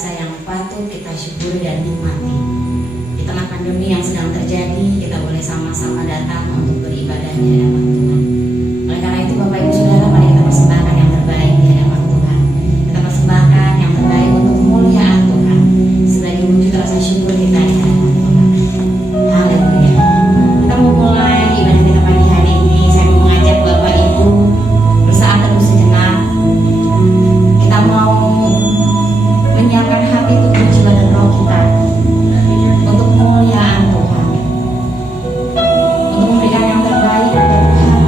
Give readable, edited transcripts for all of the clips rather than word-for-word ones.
biasa yang patut kita syukuri dan nikmati. Di tengah pandemi yang sedang terjadi, kita boleh sama-sama datang untuk beribadah di hadapan Tuhan. Oleh karena itu Bapak Ibu Saudara, mari kita persembahkan yang terbaik di hadapan Tuhan. Kita persembahkan yang terbaik untuk kemuliaan Tuhan sebagai wujud rasa syukur kita di hadapan Tuhan. Haleluya. Kita mau mulai ibadah kita pagi hari ini. Saya mau mengajak Bapak Ibu bersaat teduh sejenak. Kita mau menyiapkan hati, tubuh, jiwa dan roh kita untuk kemuliaan Tuhan, untuk memberikan yang terbaik untuk Tuhan.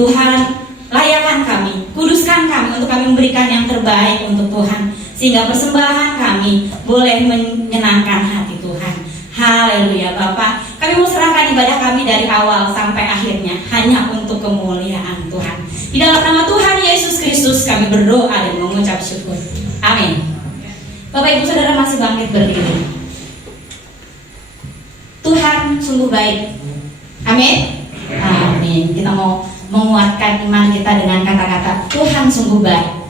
Tuhan, layakan kami, kuduskan kami untuk kami memberikan yang terbaik untuk Tuhan, sehingga persembahan kami boleh menyenangkan hati Tuhan. Haleluya Bapa, kami mau serahkan ibadah kami dari awal sampai akhirnya hanya untuk kemuliaan Tuhan. Di dalam nama Tuhan Yesus Kristus kami berdoa dan mengucap syukur. Amin. Bapak Ibu Saudara masih bangkit berdiri. Tuhan sungguh baik. Amin. Amin. Kita mau menguatkan iman kita dengan kata-kata Tuhan sungguh baik.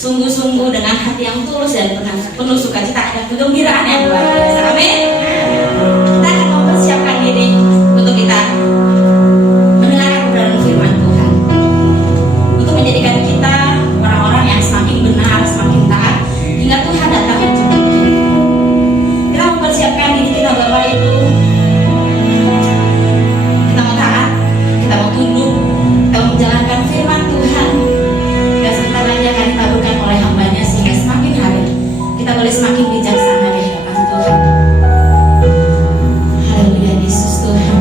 sungguh-sungguh dengan hati yang tulus dan penuh sukacita dan kegembiraan yang luar biasa. Amin. Kita akan mempersiapkan diri untuk kita mendengarkan kebenaran firman Tuhan, untuk menjadikan kita orang-orang yang semakin benar, semakin taat hingga Tuhan datang menjemput kita. Kita mempersiapkan diri kita, Bapak Ibu. Kita mau taat, kita mau tunduk, kita mau menjalankan firman Tuhan. Dan sebentar lagi akan ditaburkan oleh hambanya, sehingga semakin hari kita boleh semakin bijaksana di hadapan Tuhan. Haleluya, Yesus Tuhan.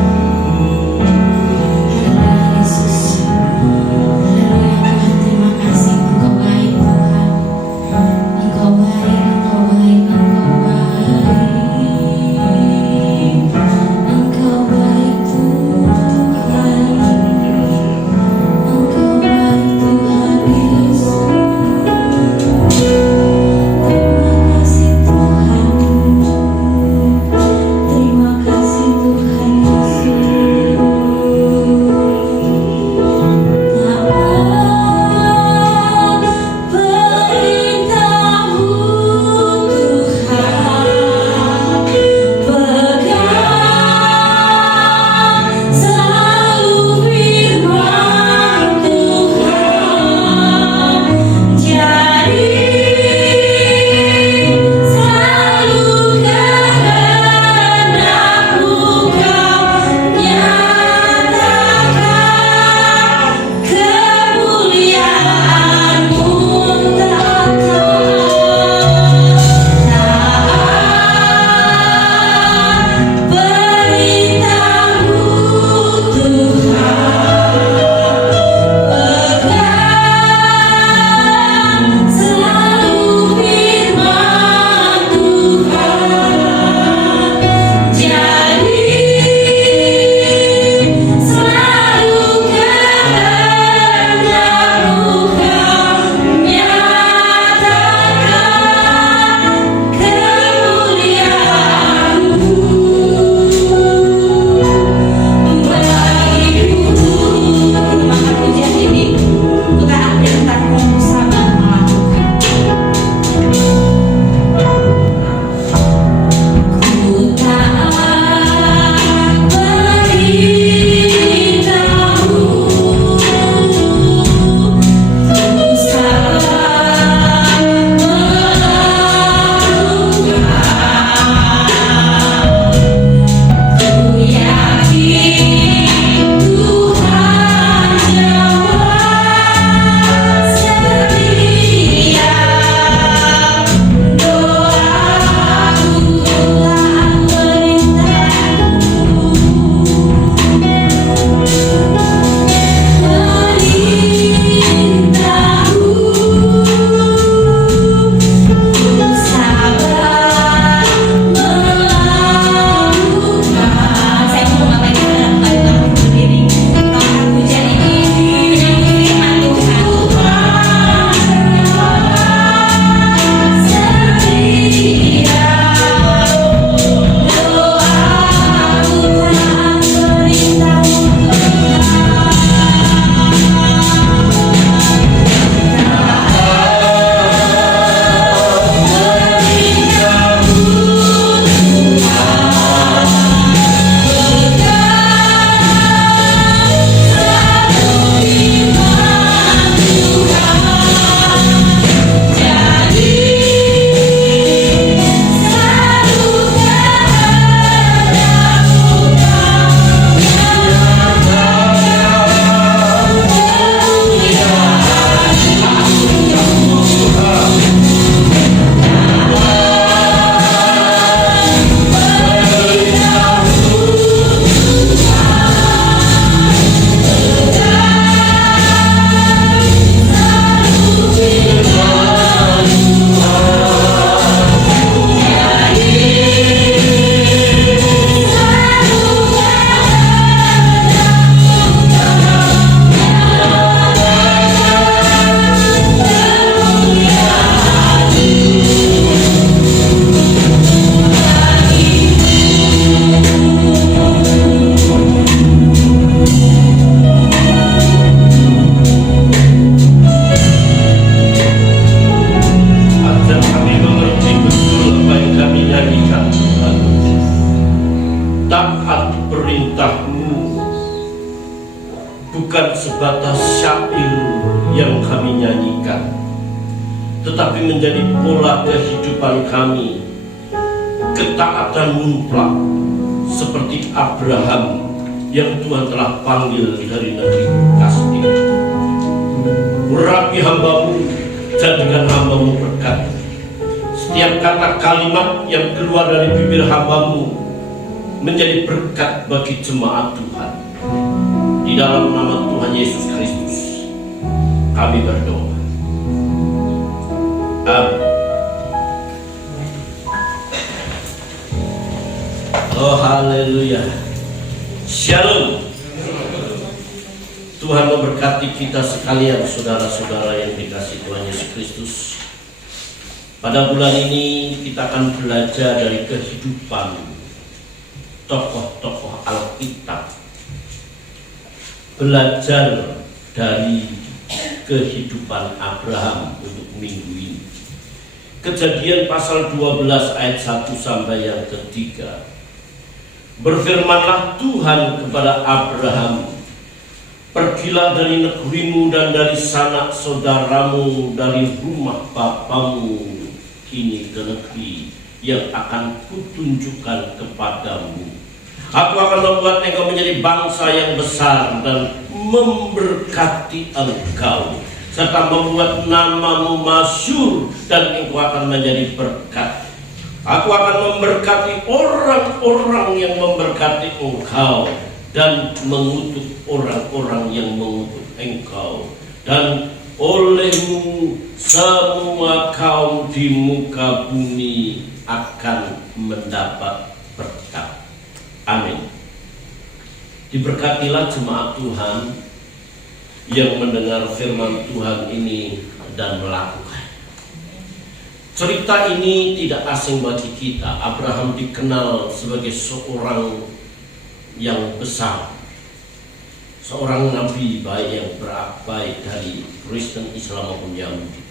nyanyikan, tetapi menjadi pola kehidupan kami, ketaatan mutlak seperti Abraham yang Tuhan telah panggil dari negeri Kasdim. Urapi hambamu, jadikan hambamu berkat. Setiap kata kalimat yang keluar dari bibir hambamu menjadi berkat bagi jemaat Tuhan. Di dalam nama Tuhan Yesus Kristus kami berdoa. Amin. Oh haleluya. Shalom. Tuhan memberkati kita sekalian, saudara-saudara yang dikasihi Tuhan Yesus Kristus. Pada bulan ini kita akan belajar dari kehidupan tokoh-tokoh Alkitab. Belajar dari kehidupan Abraham untuk minggu ini. Kejadian pasal 12 ayat 1 sampai yang ketiga. Berfirmanlah Tuhan kepada Abraham, pergilah dari negerimu dan dari sanak saudaramu, dari rumah bapamu, kini ke negeri yang akan kutunjukkan kepadamu. Aku akan membuat engkau menjadi bangsa yang besar dan memberkati engkau, serta membuat namamu masyhur dan engkau akan menjadi berkat. Aku akan memberkati orang-orang yang memberkati engkau dan mengutuk orang-orang yang mengutuk engkau, dan olehmu semua kaum di muka bumi akan mendapat berkat. Amin. Diberkatilah jemaat Tuhan yang mendengar firman Tuhan ini dan melakukan. Cerita ini tidak asing bagi kita. Abraham dikenal sebagai seorang yang besar, seorang nabi baik yang baik dari Kristen, Islam maupun Yahudi.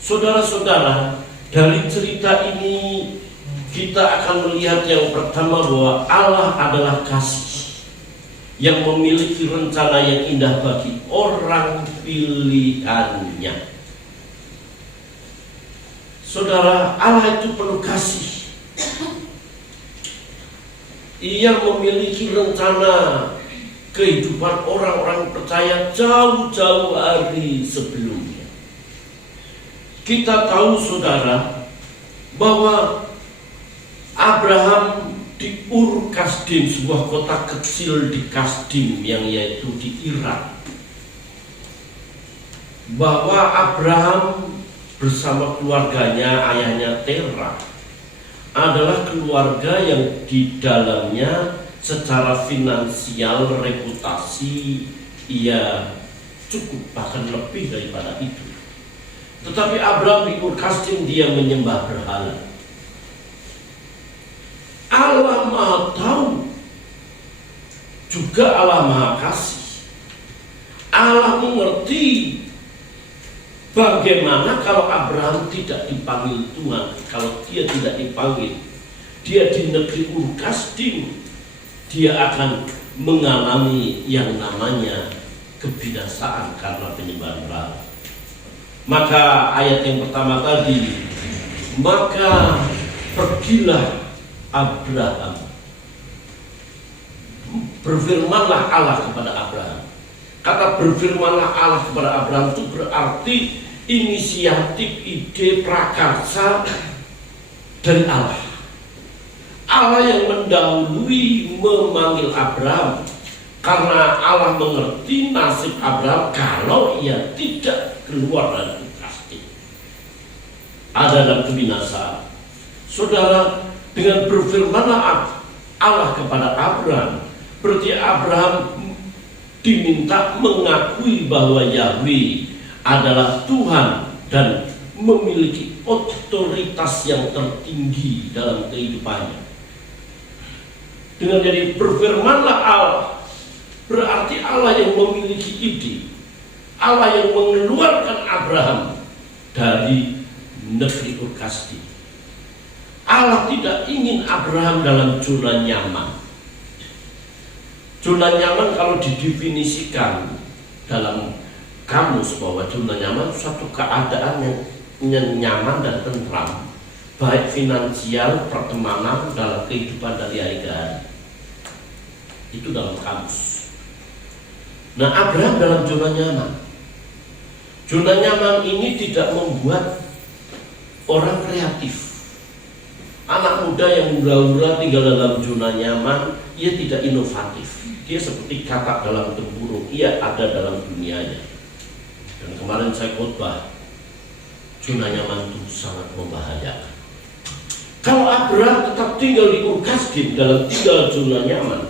Saudara-saudara, dari cerita ini kita akan melihat yang pertama bahwa Allah adalah kasih yang memiliki rencana yang indah bagi orang pilihannya. Saudara, Allah itu penuh kasih. Ia memiliki rencana kehidupan orang-orang percaya jauh-jauh hari sebelumnya. Kita tahu saudara bahwa Abraham di Ur Kasdim, sebuah kota kecil di Kasdim yang yaitu di Irak, bahwa Abraham bersama keluarganya, ayahnya Terah, adalah keluarga yang di dalamnya secara finansial, reputasi ia cukup, bahkan lebih daripada itu. Tetapi Abraham di Ur Kasdim dia menyembah berhala. Allah Maha tahu, juga Allah Maha kasih. Allah mengerti bagaimana kalau Abraham tidak dipanggil Tuhan, kalau dia tidak dipanggil, dia di negeri Ur Kasdim, dia akan mengalami yang namanya kebinasaan karena penyembahan berhala. Maka ayat yang pertama tadi, maka pergilah Abraham. Berfirmanlah Allah kepada Abraham. Kata berfirmanlah Allah kepada Abraham itu berarti inisiatif, ide, prakarsa dari Allah. Allah yang mendahului memanggil Abraham, karena Allah mengerti nasib Abraham kalau ia tidak keluar dari Ur Kasdim, ada dalam kebinasaan. Saudara, dengan berfirmanlah Allah kepada Abraham, berarti Abraham diminta mengakui bahwa Yahweh adalah Tuhan dan memiliki otoritas yang tertinggi dalam kehidupannya. Dengan jadi berfirmanlah Allah, berarti Allah yang memiliki ide, Allah yang mengeluarkan Abraham dari negeri Ur Kasdim. Allah tidak ingin Abraham dalam zona nyaman. Zona nyaman kalau didefinisikan dalam kamus bahwa zona nyaman suatu keadaan yang nyaman dan tentram, baik finansial, pertemanan, dalam kehidupan dari hari ke hari. Itu dalam kamus. Nah, Abraham dalam zona nyaman. Zona nyaman ini tidak membuat orang kreatif. Anak muda yang hura-hura tinggal dalam zona nyaman, ia tidak inovatif. Dia seperti katak dalam tempurung, ia ada dalam dunianya. Dan kemarin saya khotbah, zona nyaman itu sangat membahayakan. Kalau Abraham tetap tinggal di Ur Kasdim dalam tinggal zona nyaman,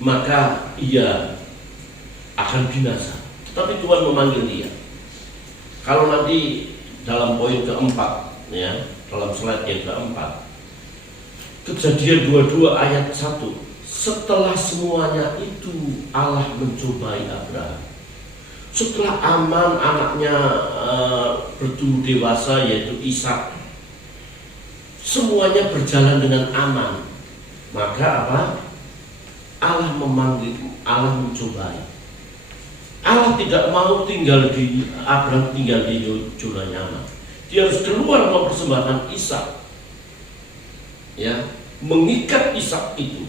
maka ia akan binasa. Tetapi Tuhan memanggil dia. Kalau nanti dalam poin keempat, ya, dalam slide yang keempat, Kejadian 22 ayat 1, setelah semuanya itu Allah mencobai Abraham. Setelah Aman anaknya bertumbuh dewasa, yaitu Ishak, semuanya berjalan dengan aman, maka apa? Allah memanggil, Allah mencobai. Allah tidak mau Abraham tinggal di zona nyaman. Dia harus keluar mempersembahkan Ishak, ya, mengikat Ishak itu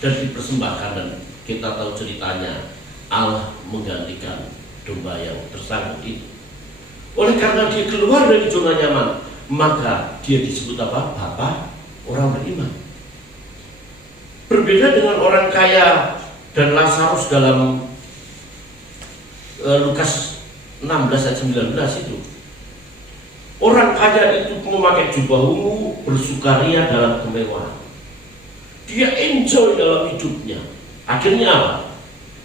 dan dipersembahkan. Dan kita tahu ceritanya, Allah menggantikan domba yang tersangkut itu. Oleh karena dia keluar dari zona nyaman, maka dia disebut apa? Bapa orang beriman. Berbeda dengan orang kaya dan Lazarus dalam Lukas 16 ayat 19 itu. Orang kaya itu memakai jubah ungu, bersukaria dalam kemewahan. Dia enjoy dalam hidupnya. Akhirnya apa?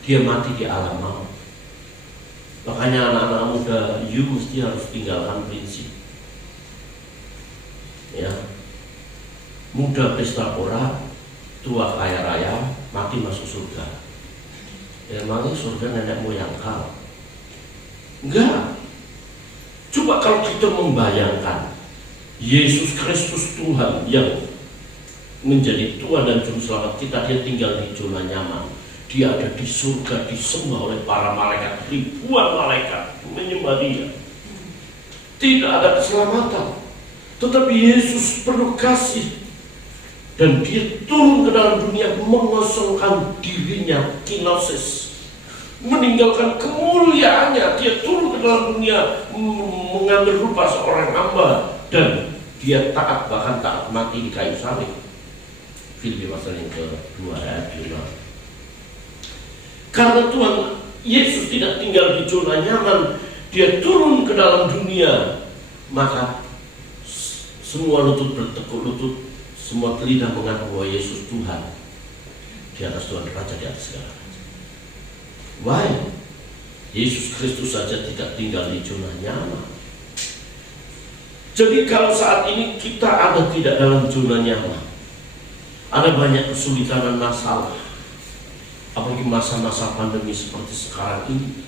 Dia mati di alam maut. Makanya anak-anak muda, you mesti harus tinggalkan prinsip, ya, muda pesta pora, tua kaya raya, mati masuk surga. Emangnya surga nenek moyang kau? Enggak. Coba kalau kita membayangkan Yesus Kristus Tuhan yang menjadi Tuhan dan Juru Selamat kita, dia tinggal di zona nyaman. Dia ada di surga, disembah oleh para malaikat, ribuan malaikat menyembah dia. Tidak ada keselamatan, tetapi Yesus penuh kasih dan dia turun ke dalam dunia, mengosongkan dirinya, kinosis, meninggalkan kemuliaannya. Dia turun ke dalam dunia, mengambil rupa seorang hamba, dan dia taat, bahkan taat mati di kayu salib. Filipi pasal yang kedua ayat 5. Karena Tuhan Yesus tidak tinggal di zona nyaman, dia turun ke dalam dunia, maka semua lutut bertekuk lutut, semua telinga mengaku bahwa Yesus Tuhan, di atas Tuhan, Raja di atas segala raja. Why? Yesus Kristus saja tidak tinggal di zona nyaman. Jadi kalau saat ini kita ada tidak dalam zona nyaman, ada banyak kesulitan dan masalah, apalagi masa-masa pandemi seperti sekarang ini.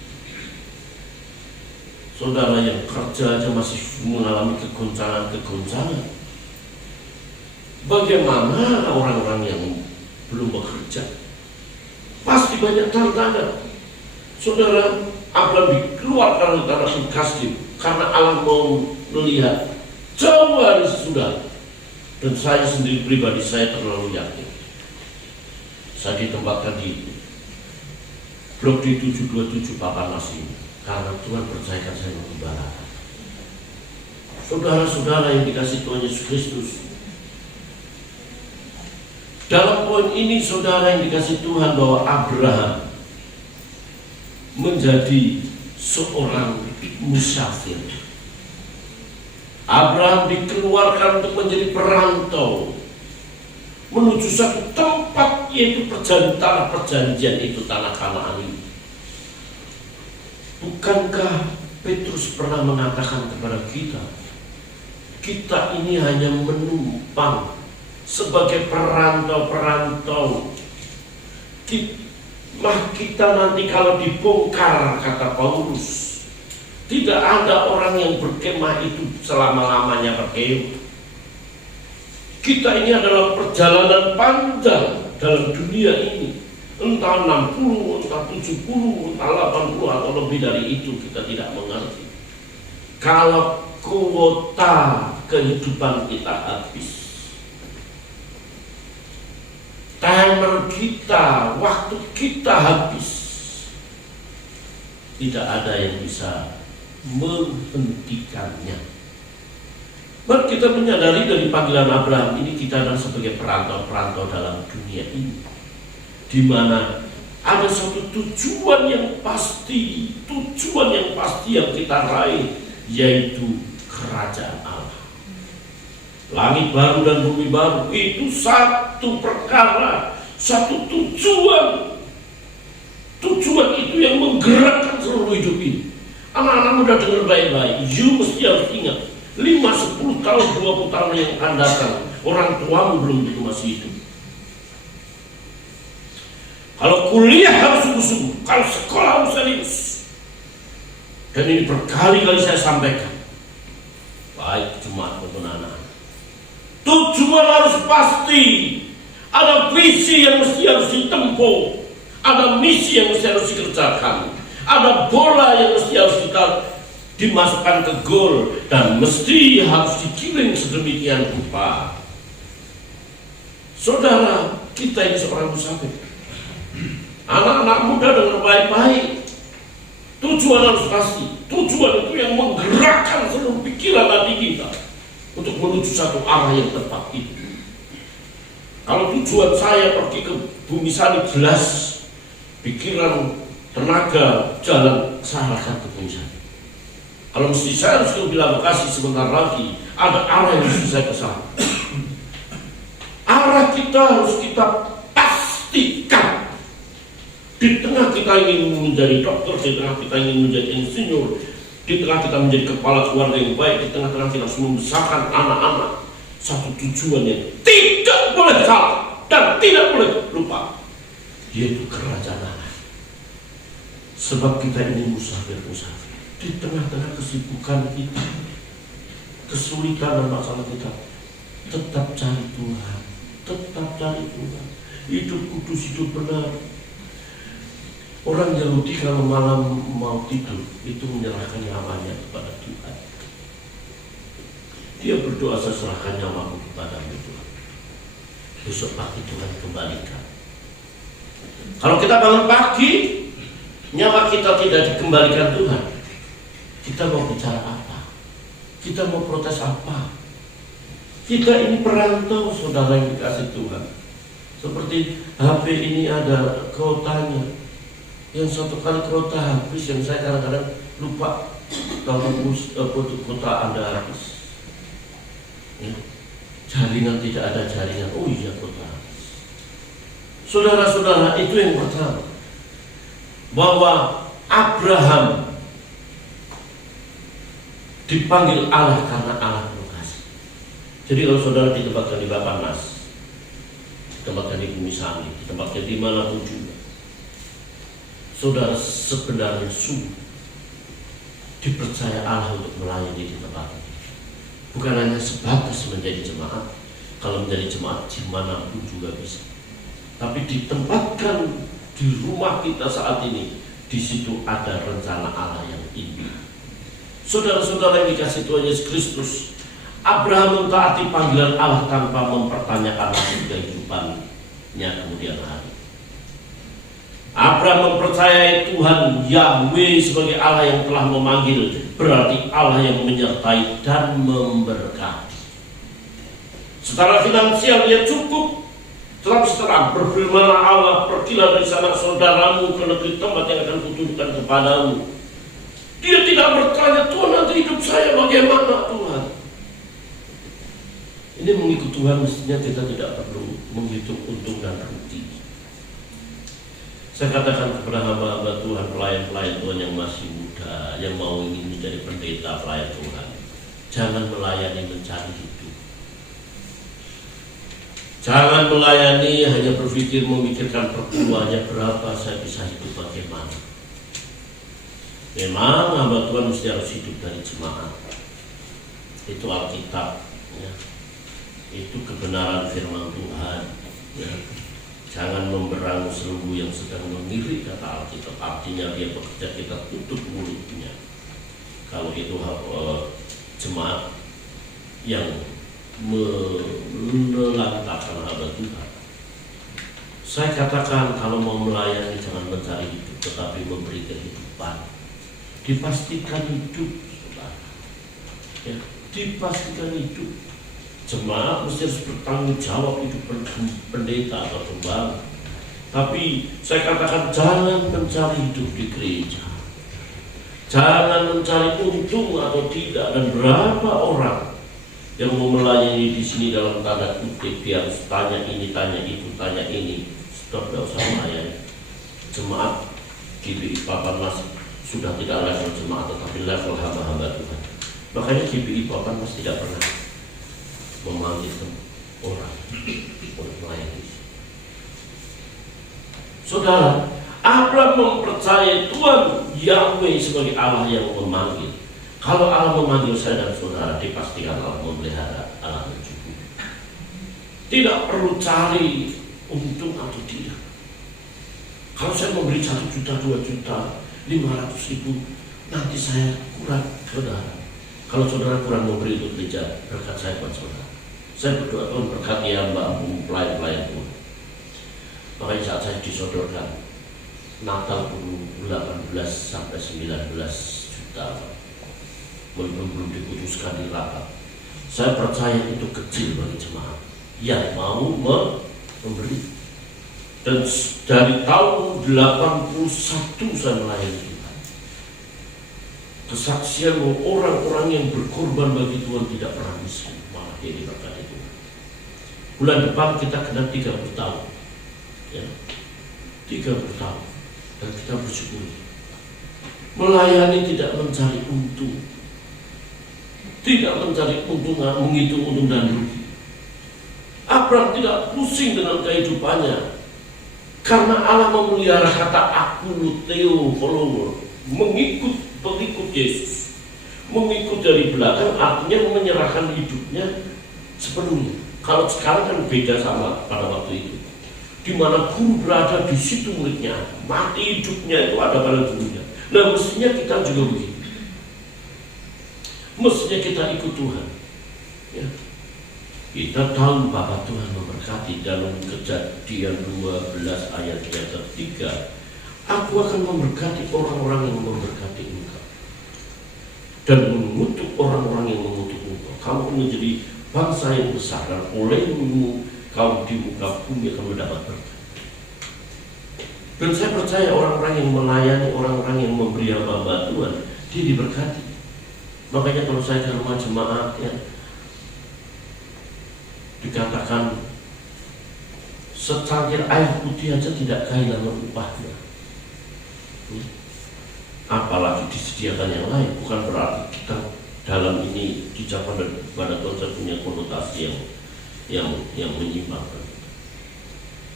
Saudara yang kerja aja masih mengalami kegoncangan. Bagaimana orang-orang yang belum bekerja? Pasti banyak tantangan. Saudara, Abraham dikeluarkan dari tanah Ur Kasdim karena Allah mau melihat jauh hari sesudah. Dan saya sendiri pribadi, saya terlalu yakin. Saya ditempatkan di Blok D727 Papanas ini karena Tuhan percayakan saya mengembalakan. Saudara-saudara yang dikasih Tuhan Yesus Kristus, dalam poin ini saudara yang dikasih Tuhan, bahwa Abraham menjadi seorang musafir. Abraham dikeluarkan untuk menjadi perantau menuju satu tempat, yaitu tanah perjanjian, itu tanah Kanaan ini. Bukankah Petrus pernah mengatakan kepada kita, kita ini hanya menumpang sebagai perantau-perantau. Kita nanti kalau dibongkar, kata Paulus, tidak ada orang yang berkemah itu selama-lamanya berkemah. Kita ini adalah perjalanan panjang dalam dunia ini. entah 60, entah 70, entah 80 atau lebih dari itu, kita tidak mengerti. Kalau kuota kehidupan kita habis, timer kita, waktu kita habis, tidak ada yang bisa menghentikannya. Mari kita menyadari dari panggilan Abraham ini, kita adalah sebagai perantau-perantau dalam dunia ini, di mana ada suatu tujuan yang pasti yang kita raih, yaitu kerajaan Allah. Langit baru dan bumi baru itu satu perkara, satu tujuan. Tujuan itu yang menggerakkan seluruh hidup ini. Anak-anak muda dengar baik-baik, you mesti harus ingat, 5, 10 tahun, 20 tahun yang akan datang, orang tuamu belum tentu masih hidup. Kalau kuliah harus sungguh-sungguh, kalau sekolah harus serius. Dan ini berkali-kali saya sampaikan, baik jemaat maupun anak-anak, tujuan harus pasti. Ada visi yang mesti harus ditempuh, ada misi yang mesti harus dikerjakan, ada bola yang mesti harus kita dimasukkan ke gol, dan mesti harus dikirim sedemikian rupa. Saudara, kita ini seorang musafir. Anak-anak muda dengan baik-baik, tujuan harus pasti. Tujuan itu yang menggerakkan seluruh pikiran hati kita untuk menuju satu arah yang tepat itu. Kalau tujuan saya pergi ke bumi salib, jelas pikiran, tenaga, jalan saya arahkan ke bumi salib. Kalau mesti saya harus ke Bila Bekasi sebentar lagi, ada arah yang harus saya kesana. Arah kita harus kita pastikan. Di tengah kita ingin menjadi dokter, di tengah kita ingin menjadi insinyur, di tengah kita menjadi kepala keluarga yang baik, di tengah-tengah kita harus membesarkan anak-anak, satu tujuan yang tidak boleh salah dan tidak boleh lupa, yaitu kerajaan Allah. Sebab kita ini musafir-musafir di tengah-tengah kesibukan kita, kesulitan dan masalah kita, tetap cari Tuhan, tetap cari Tuhan. Hidup kudus, hidup benar. Orang Yahudi kalau malam mau tidur itu menyerahkan nyawanya kepada Tuhan. Dia berdoa, saya serahkan nyawaku kepada Tuhan. Besok pagi Tuhan kembalikan. Kalau kita bangun pagi, nyawa kita tidak dikembalikan Tuhan, kita mau bicara apa? Kita mau protes apa? Kita ini perantau, saudara yang dikasih Tuhan. Seperti HP ini ada kuotanya. Yang satu kali kuota habis, yang saya kadang-kadang lupa kalau kuota Anda habis. Ya. Jaringan tidak ada jaringan. Oh iya, kuota habis. Saudara-saudara, itu yang pertama. Bahwa Abraham dipanggil Allah karena Allah mengasihi. Jadi kalau saudara ditempatkan di Bapanas, ditempatkan di bumi Sami, ditempatkan di manapun juga, saudara sebenarnya sungguh dipercaya Allah untuk melayani di tempat ini. Bukan hanya sebatas menjadi jemaat, kalau menjadi jemaat dimanapun juga bisa. Tapi ditempatkan di rumah kita saat ini, di situ ada rencana Allah yang indah. Saudara-saudara yang dikasih Tuhan Yesus Kristus, Abraham mentaati panggilan Allah tanpa mempertanyakan nasib kehidupannya kemudian hari. Abraham mempercayai Tuhan Yahweh sebagai Allah yang telah memanggil, berarti Allah yang menyertai dan memberkati. Secara finansial dia cukup, tetapi setelah berfirman Allah, pergilah dari sana saudaramu ke negeri tempat yang akan kutunjukkan kepadamu. Dia tidak bertanya, Tuhan nanti hidup saya bagaimana Tuhan. Ini mengikut Tuhan mestinya kita tidak perlu menghitung untung dan rugi. Saya katakan kepada hamba-hamba Tuhan, pelayan-pelayan Tuhan yang masih muda, yang mau ingin menjadi pendeta pelayan Tuhan, jangan melayani mencari hidup. Jangan melayani hanya berpikir memikirkan perpuluhannya berapa, saya bisa hidup bagaimana. Memang hamba Tuhan mesti harus hidup dari jemaat. Itu Alkitab, ya. Itu kebenaran firman Tuhan, ya. Jangan memberangus lembu yang sedang mengirik, kata Alkitab. Artinya dia bekerja, kita tutup mulutnya. Kalau itu jemaat yang menelantarkan hamba Tuhan. Saya katakan kalau mau melayani jangan mencari hidup, tetapi memberi kehidupan. Dipastikan hidup, saudara. Ya, dipastikan hidup. Jemaat mesti harus bertanggung jawab hidup pendeta atau gembala. Tapi saya katakan jangan mencari hidup di gereja. Jangan mencari untung atau tidak. Dan berapa orang yang mau melayani di sini dalam tanda kutip, dia harus tanya ini, tanya itu, tanya ini. Stop, tidak usah melayani. Jemaat GBI Papan Mas sudah tidak level jemaat, tetapi level hamba-hamba Tuhan. Makanya GBI Papan Mas tidak pernah memanggil orang untuk melayani. Saudara, Abraham mempercayai Tuhan Yahweh sebagai Allah yang memanggil. Kalau Allah memanggil saya dan saudara, dipastikan Allah memelihara, Allah mencukupi. Tidak perlu cari untung atau tidak. Kalau saya memberi 1 juta, 2 juta, 500.000, nanti saya kurang, saudara. Kalau saudara kurang memberi untuk gereja, berkat saya buat saudara. Saya berdoa Tuhan berkati hamba-Mu, pelayan-pelayan Tuhan. Makanya saat saya disodorkan Natal dulu 18 sampai 19 juta, belum diputuskan di rapat. Saya percaya itu kecil bagi jemaat yang mau memberi. Dan dari tahun 81 saya melayani Tuhan. Kesaksian orang-orang yang berkorban bagi Tuhan tidak pernah miskin, malah dia diberkati Tuhan. Bulan depan kita genap 30 tahun, ya, 30 tahun, dan kita bersyukur. Melayani tidak mencari untung, tidak mencari keuntungan, menghitung untung dan rugi. Abraham tidak pusing dengan kehidupannya, karena Allah memelihara kata aku Theo follower, pengikut Yesus. Mengikut dari belakang artinya menyerahkan hidupnya sepenuhnya. Kalau sekarang kan beda sama pada waktu itu, di mana guru berada di situ muridnya, mati hidupnya itu ada pada gurunya. Nah, mestinya kita juga begitu. Mestinya kita ikut Tuhan, ya. Kita tahu Bapa Tuhan memberkati. Dalam Kejadian 12 ayat yang ketiga, aku akan memberkati orang-orang yang memberkati engkau dan mengutuk orang-orang yang mengutuk engkau. Kamu menjadi bangsa yang besar, dan olehmu kau di muka bumi akan mendapat berkat. Dan saya percaya orang-orang yang melayani, orang-orang yang memberi hamba Tuhan, dia diberkati. Makanya kalau saya ke rumah jemaat, ya, dikatakan secangkir air putih aja tidak kehilangan upahnya. Apalagi disediakan yang lain. Bukan berarti kita dalam ini dicapai pada Tuhan punya konotasi yang menyimpangkan.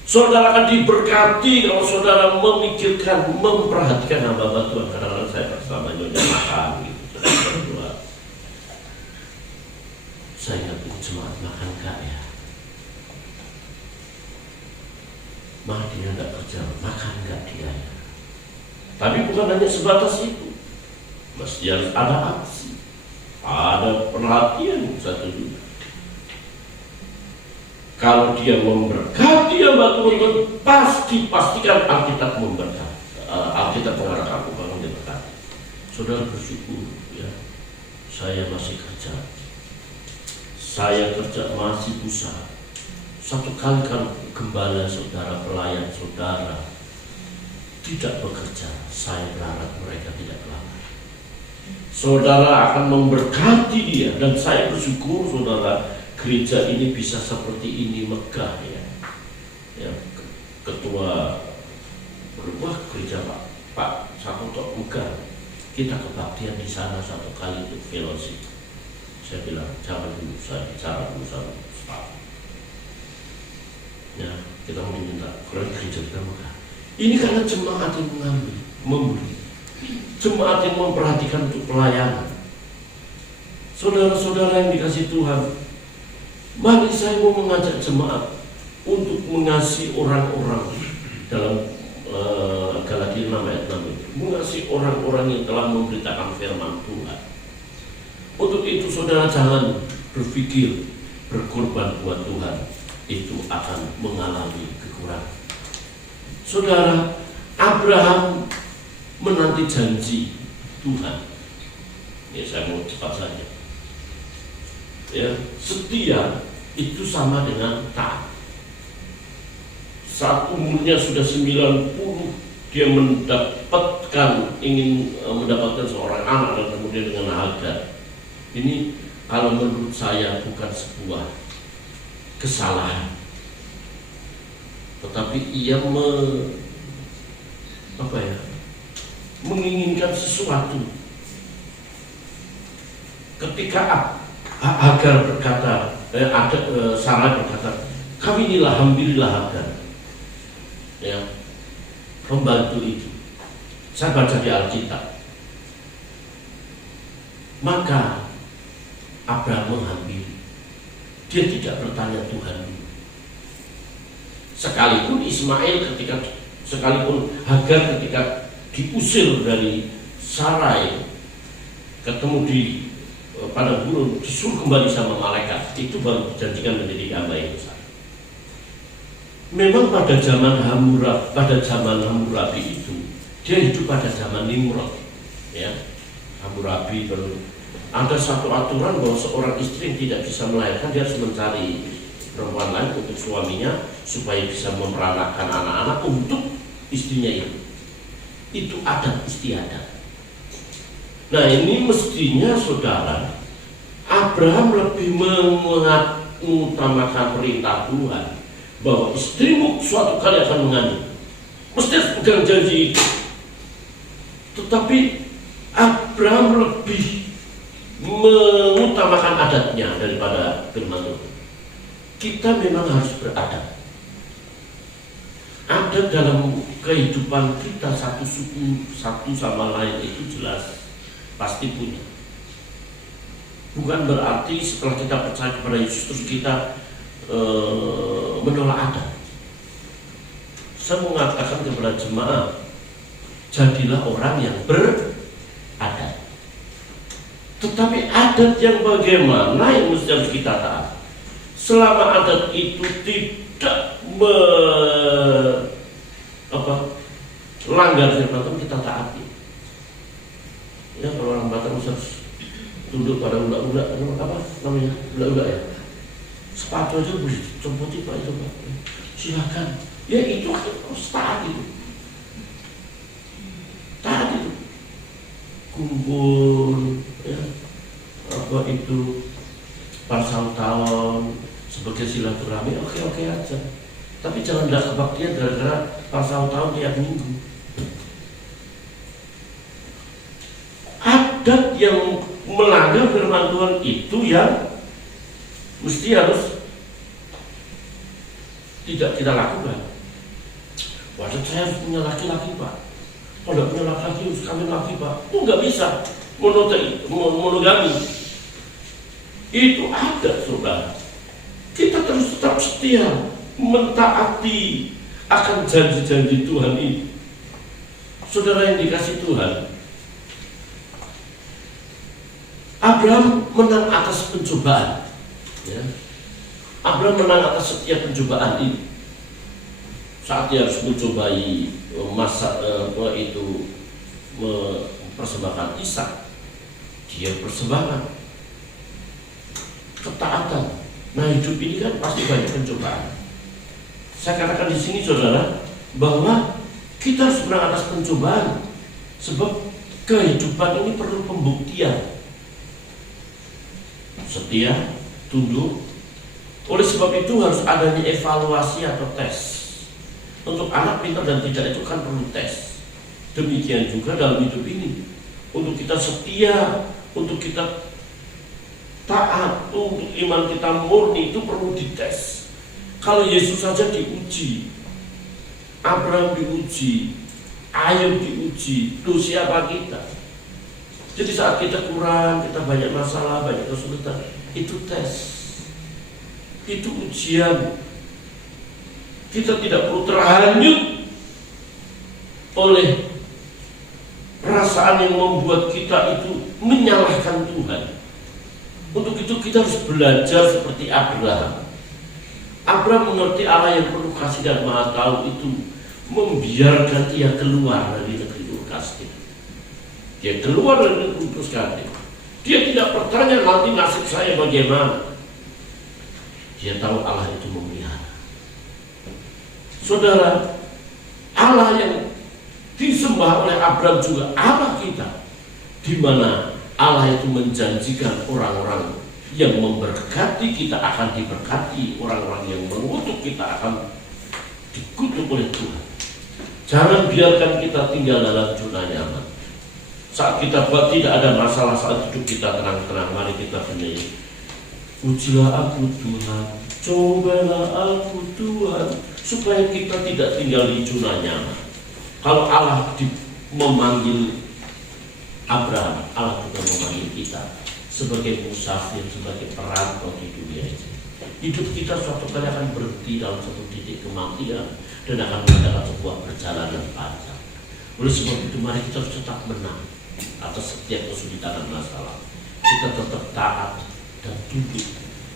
Saudara akan diberkati kalau saudara memikirkan, memperhatikan hamba Tuhan. Kadang-kadang saya bersama nyonya makan gitu, saudara berdua. Saya ingat jemaat makan gak ya? Mah dia tidak kerja, makan gak dia ya? Tapi bukan hanya sebatas itu, mesti harus ada aksi, ada perhatian satu juga. Kalau dia memberkati hamba Tuhan, pastikan Alkitab memberkati. Alkitab mengarahkan aku kalau dia berkati. Saudara bersyukur, ya, saya masih kerja. Saya kerja masih usaha. Satu kali kan gembala saudara, pelayan saudara tidak bekerja, saya berharap mereka tidak kelamar. Saudara akan memberkati dia, dan saya bersyukur saudara gereja ini bisa seperti ini megah, ya. Ya, ketua berubah gereja Pak Sakoto megah. Kita kebaktian di sana satu kali untuk fellowship. Saya bilang jangan dulu, saya bicara dulu sama staf. Ya, kita mau diminta kurang gereja kita megah. Ini karena jemaat yang mengambil, memberi, jemaat yang memperhatikan untuk pelayanan. Saudara-saudara yang dikasih Tuhan, mari saya mau mengajak jemaat untuk mengasihi orang-orang dalam Galatia 6 ayat 6 itu, mengasihi orang-orang yang telah memberitakan firman Tuhan. Untuk itu saudara jangan berpikir berkorban buat Tuhan itu akan mengalami kekurangan. Saudara, Abraham menanti janji Tuhan. Ya, saya mau cepat saja. Ya, setia itu sama dengan taat. Saat umurnya sudah 90, dia ingin mendapatkan seorang anak dan kemudian dengan Hagar. Ini kalau menurut saya bukan sebuah kesalahan, tetapi ia menginginkan sesuatu. Ketika Hagar berkata, Sarah berkata, kawinilah, ambillah Hagar. Ya, pembantu itu. Saya baca di Alkitab. Maka Abraham mengambil. Dia tidak bertanya Tuhan. Sekalipun Hagar ketika diusir dari Sarai, ketemu di padang gurun, disuruh kembali sama malaikat, itu baru dijanjikan menjadi hamba yang besar. Memang pada zaman Hammurabi itu, dia hidup pada zaman Nimrod, ya. Hammurabi baru ada satu aturan bahwa seorang istri yang tidak bisa melahirkan, dia harus mencari perempuan lain untuk suaminya supaya bisa memperanakkan anak-anak untuk istrinya itu. Itu adat istiadat. Nah, ini mestinya saudara, Abraham lebih mengutamakan perintah Tuhan bahwa istrimu suatu kali akan mengandung. Mesti harus pegang janji itu. Tetapi Abraham lebih mengutamakan adatnya daripada firman Tuhan. Kita memang harus beradat. Adat dalam kehidupan kita, satu suku, satu sama lain itu jelas pasti punya. Bukan berarti setelah kita percaya kepada Yesus terus kita menolak adat. Saya mengatakan kepada jemaah, jadilah orang yang beradat. Tetapi adat yang bagaimana yang mesti harus kita taat. Selama adat itu tidak melanggar firman Tuhan, kita taati. Ya, kalau orang Batak harus tunduk pada udak-udak, apa namanya, udak-udak ya. Sepatu aja boleh compotin Pak itu Pak. Silakan. Ya itu harus taat itu. Taat itu. Kumpul, ya, apa itu pas tahun sebagai silaturahmi, oke aja. Tapi jangan tidak kebaktian gara-gara pas tahun tiap minggu. Adat yang melanggar firman Tuhan itu yang mesti harus tidak kita lakukan. Waduh, saya harus punya laki-laki Pak. Kalau tidak punya laki-laki harus kawin laki Pak. Itu nggak bisa monogami. Itu ada saudara. Kita terus tetap setia mentaati akan janji-janji Tuhan ini. Saudara yang dikasih Tuhan, Abraham menang atas pencobaan. Ya. Abraham menang atas setiap pencobaan ini. Saat dia harus mencobai mempersembahkan Ishak, dia persembahkan ketaatan. Nah, hidup ini kan pasti banyak pencobaan. Saya katakan di sini saudara bahwa kita harus menang atas pencobaan, sebab kehidupan ini perlu pembuktian. Setia, tunduk. Oleh sebab itu harus adanya evaluasi atau tes. Untuk anak pintar dan tidak itu kan perlu tes. Demikian juga dalam hidup ini. Untuk kita setia, untuk kita taat, untuk iman kita murni, itu perlu dites. Kalau Yesus saja diuji, Abraham diuji, Ayub diuji, itu siapa kita? Jadi saat kita kurang, kita banyak masalah, banyak kesulitan, itu tes, itu ujian. Kita tidak perlu terhanyut oleh perasaan yang membuat kita itu menyalahkan Tuhan. Untuk itu kita harus belajar seperti Abraham. Abraham mengerti Allah yang penuh kasih dan maha tahu itu membiarkan ia keluar dari negeri Ur-Kasdim. Dia keluar dari negeri Ur-Kasdim. Dia tidak bertanya nanti nasib saya bagaimana. Dia tahu Allah itu memelihara. Saudara, Allah yang disembah oleh Abraham juga Allah kita, di mana Allah itu menjanjikan orang-orang yang memberkati kita akan diberkati, orang-orang yang mengutuk kita akan dikutuk oleh Tuhan. Jangan biarkan kita tinggal dalam zona nyaman. Saat kita buat tidak ada masalah, saat hidup kita tenang-tenang, mari kita bernyanyi. Ujilah aku Tuhan, cobalah aku Tuhan, supaya kita tidak tinggal di zona nyaman. Kalau Allah memanggil Abraham, Allah juga memanggil kita sebagai musafir, sebagai perantau di dunia ini. Hidup kita suatu kali akan berhenti dalam satu titik kematian dan akan mengadakan sebuah perjalanan panjang. Oleh sebab itu mari kita harus tetap menang atas setiap kesulitan dan masalah. Kita tetap taat dan tunduk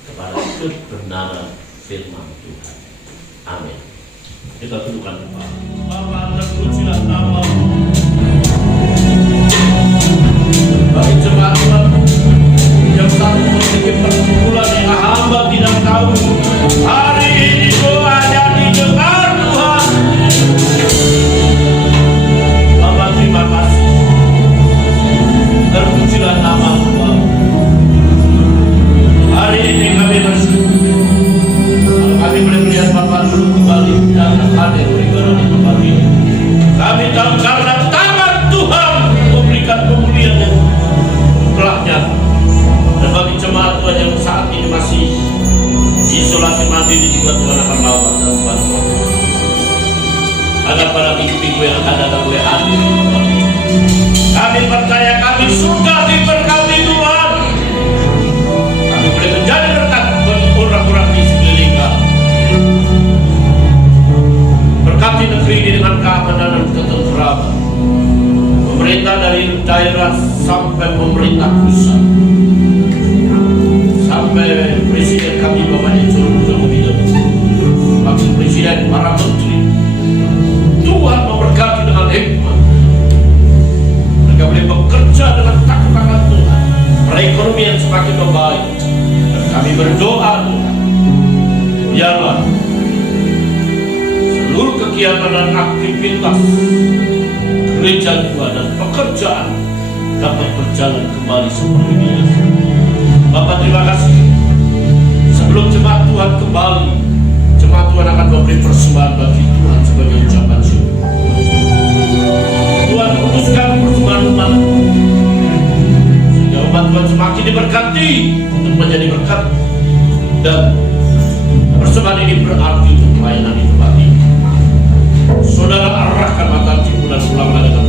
kepada kebenaran firman Tuhan. Amin. Kita tundukkan doa. Bapa, terpujilah nama-Mu. Bagi jemaat Tuhan yang satu memiliki pergumulan yang hamba tidak tahu, hari ini doanya didengar Tuhan. Bapa, terima kasih. Terpujilah nama Tuhan. Hari ini kami bersyukur kalau kami boleh melihat Bapak dulu kembali dan hadir beribadah di tempat ini. Kami tahu karena tangan Tuhan memberikan pemulihan yang telah nyata. Dan bagi jemaat Tuhan yang saat ini masih isolasi mandiri juga Tuhan akan lawan dan bantuan. Agar pada minggu-minggu yang akan datang boleh hadir. Kami percaya kami sudah diberkati Tuhan. Kami boleh menjadi berkat bagi orang-orang di sekeliling kami. Berkati negeri ini dengan keamanan dan ketenteraman. Pemerintah dari daerah sampai pemerintah pusat, sampai presiden kami Bapak Jokowi Widodo, wakil presiden, para menteri, Tuhan memberkati dengan hikmat. Mereka boleh bekerja dengan takut-takut Tuhan. Perekonomian semakin membaik. Dan kami berdoa Tuhan, biarlah seluruh kegiatan dan aktivitas gereja Tuhan dan pekerjaan dapat berjalan kembali seperti biasa. Bapak terima kasih. Sebelum jemaat Tuhan kembali, jemaat Tuhan akan memberi persembahan bagi Tuhan sebagai ucapan syukur. Tuhan kuduskan persembahan umat, sehingga umat Tuhan semakin diberkati untuk menjadi berkat, dan persembahan ini berarti untuk pelayanan di tempat ini. Saudara arahkan mata hatimu dan ulanglah dengan